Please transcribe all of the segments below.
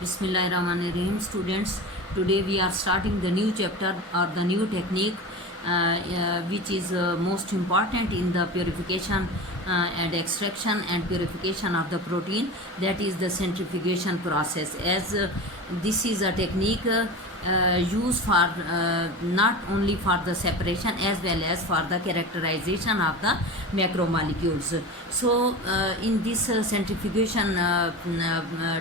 Bismillahirrahmanirrahim. Students, today we are starting the new chapter or the new technique which is most important in the purification and extraction and purification of the protein, that is the centrifugation process. As this is a technique used for not only for the separation as well as for the characterization of the macromolecules. So in this centrifugation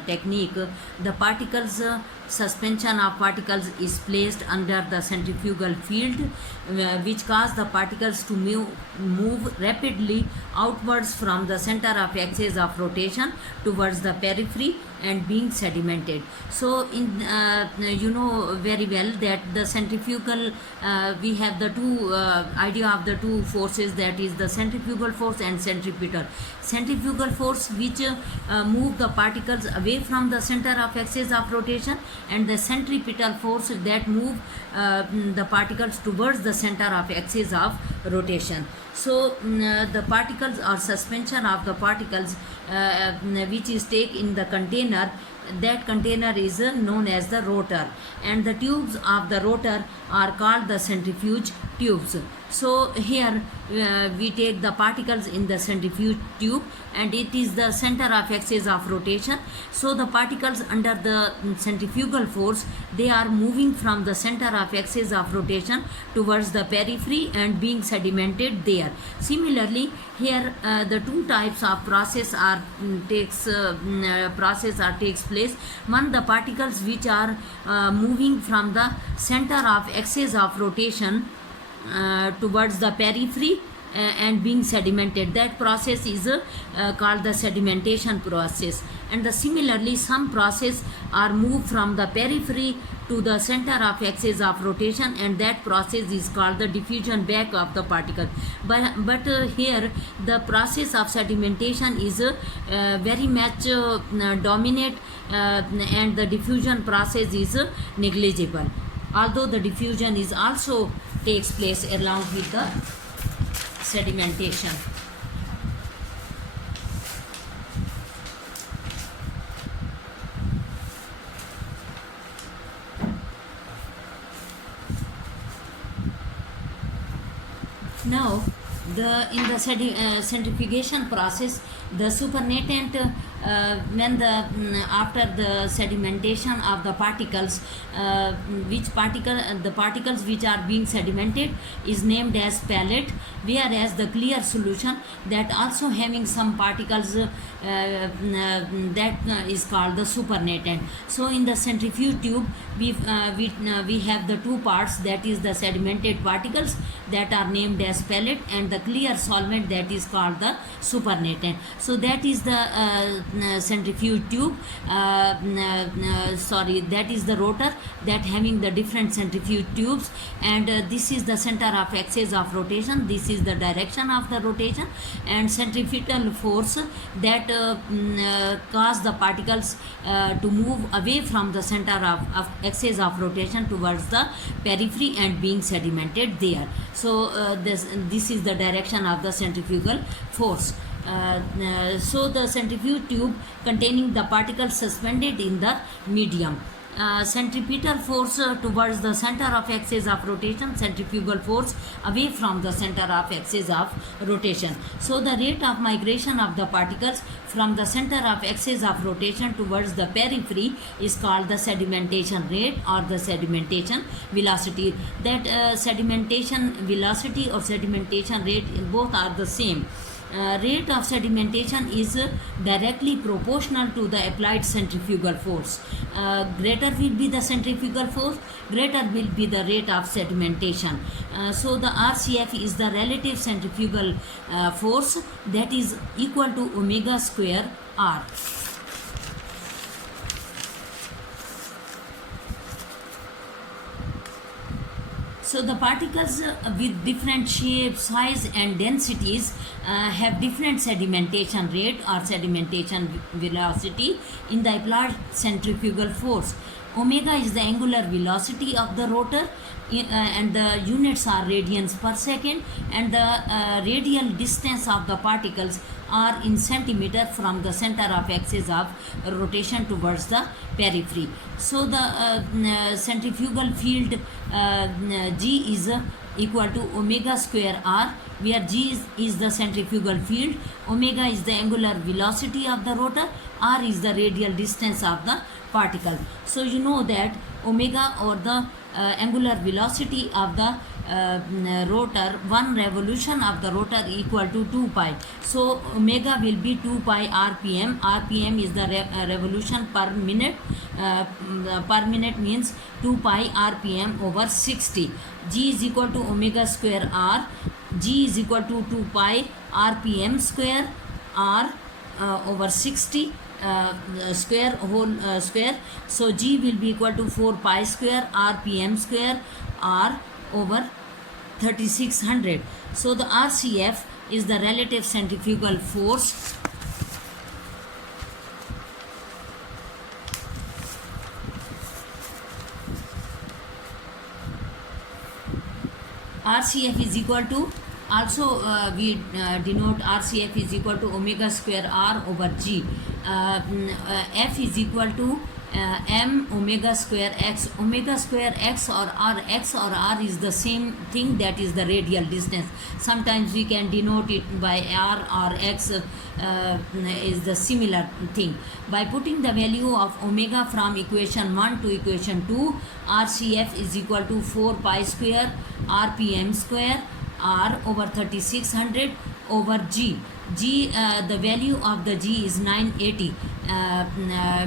technique, the particles suspension of particles is placed under the centrifugal field, which cause the particles to move rapidly outwards from the center of axis of rotation towards the periphery and being sedimented. So in you know very well that the centrifugal we have the two idea of the two forces, that is the centrifugal force and centripetal. Centrifugal force which move the particles away from the center of axis of rotation, and the centripetal force that move the particles towards the center of axis of rotation. So the particles or suspension of the particles which is take in the container, that container is known as the rotor, and the tubes of the rotor are called the centrifuge tubes. So here we take the particles in the centrifuge tube, and it is the center of axis of rotation. So the particles under the centrifugal force, they are moving from the center of axis of rotation towards the periphery and being sedimented there. Similarly, here the two types of process are takes place. One, the particles which are moving from the center of axis of rotation towards the periphery and being sedimented. That process is called the sedimentation process. And similarly, some process are moved from the periphery to the center of axis of rotation, and that process is called the diffusion back of the particle. But here the process of sedimentation is very much dominant, and the diffusion process is negligible, although the diffusion is also takes place along with the sedimentation. Now, in the centrifugation process, the supernatant when the after the sedimentation of the particles, the particles which are being sedimented is named as pellet, whereas the clear solution that also having some particles that is called the supernatant. So in the centrifuge tube we have the two parts, that is the sedimented particles that are named as pellet, and the clear solvent that is called the supernatant. So that is the centrifuge tube, that is the rotor that having the different centrifuge tubes, and this is the center of axis of rotation, this is the direction of the rotation, and centrifugal force that cause the particles to move away from the center of axis of rotation towards the periphery and being sedimented there. So this is the direction of the centrifugal force. So the centrifuge tube containing the particles suspended in the medium. Centripetal force towards the center of axis of rotation, centrifugal force away from the center of axis of rotation. So the rate of migration of the particles from the center of axis of rotation towards the periphery is called the sedimentation rate or the sedimentation velocity. That sedimentation velocity or sedimentation rate, both are the same. Rate of sedimentation is directly proportional to the applied centrifugal force. Greater will be the centrifugal force, greater will be the rate of sedimentation. So the RCF is the relative centrifugal force, that is equal to omega square R. So the particles with different shape, size and densities have different sedimentation rate or sedimentation velocity in the applied centrifugal force. Omega is the angular velocity of the rotor, and the units are radians per second, and the radial distance of the particles are in centimeter from the center of axis of rotation towards the periphery. So the centrifugal field G is equal to omega square r, where G is the centrifugal field, omega is the angular velocity of the rotor, r is the radial distance of the particle. So you know that omega, or the angular velocity of the rotor, one revolution of the rotor equal to 2 pi. So omega will be 2 pi rpm. Rpm is the revolution per minute. Per minute means 2 pi rpm over 60. G is equal to omega square r. G is equal to 2 pi rpm square r over 60 square whole square. So G will be equal to 4 pi square rpm square r over 3600. So the RCF is the relative centrifugal force. RCF is equal to, also we denote RCF is equal to omega square r over G. F is equal to m omega square x. Omega square x or r, x or r is the same thing, that is the radial distance. Sometimes we can denote it by r or x, is the similar thing. By putting the value of omega from equation 1 to equation 2, RCF is equal to 4 pi square rpm square r over 3600 over G. G, the value of the G is 980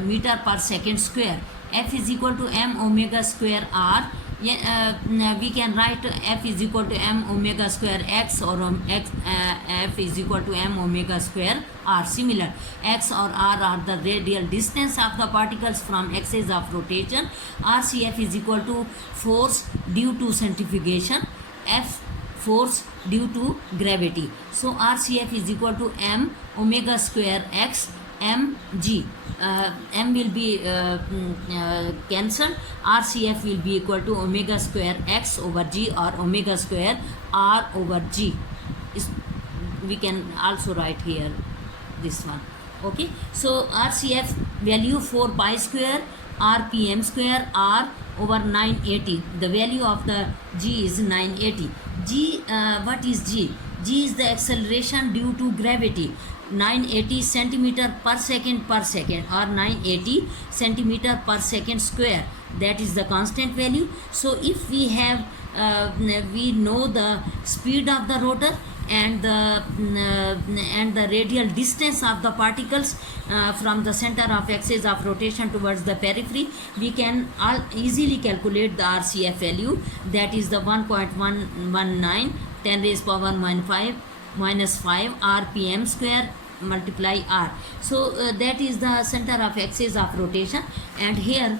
meter per second square. F is equal to m omega square r. We can write F is equal to m omega square x, or F is equal to m omega square r. Similar, x or r are the radial distance of the particles from axis of rotation. RCF is equal to force due to centrifugation, F force due to gravity. So RCF is equal to m omega square x mg. M will be cancelled. RCF will be equal to omega square x over g, or omega square r over g. We can also write here this one. Okay, so RCF value 4 pi square rpm square r over 980. The value of the G is 980. G, what is G? G is the acceleration due to gravity. 980 centimeter per second or 980 centimeter per second square. That is the constant value. So if we have we know the speed of the rotor and the radial distance of the particles from the center of axis of rotation towards the periphery, we can easily calculate the RCF value. That is the 1.119 10 raised power minus 5 rpm square multiply r. So that is the center of axis of rotation, and here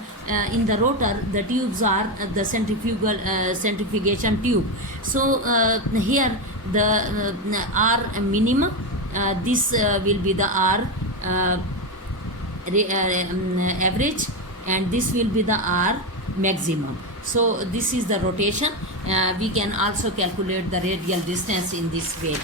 in the rotor the tubes are the centrifugation tube. So here the r minimum, this will be the r average, and this will be the r maximum. So this is the rotation. We can also calculate the radial distance in this way.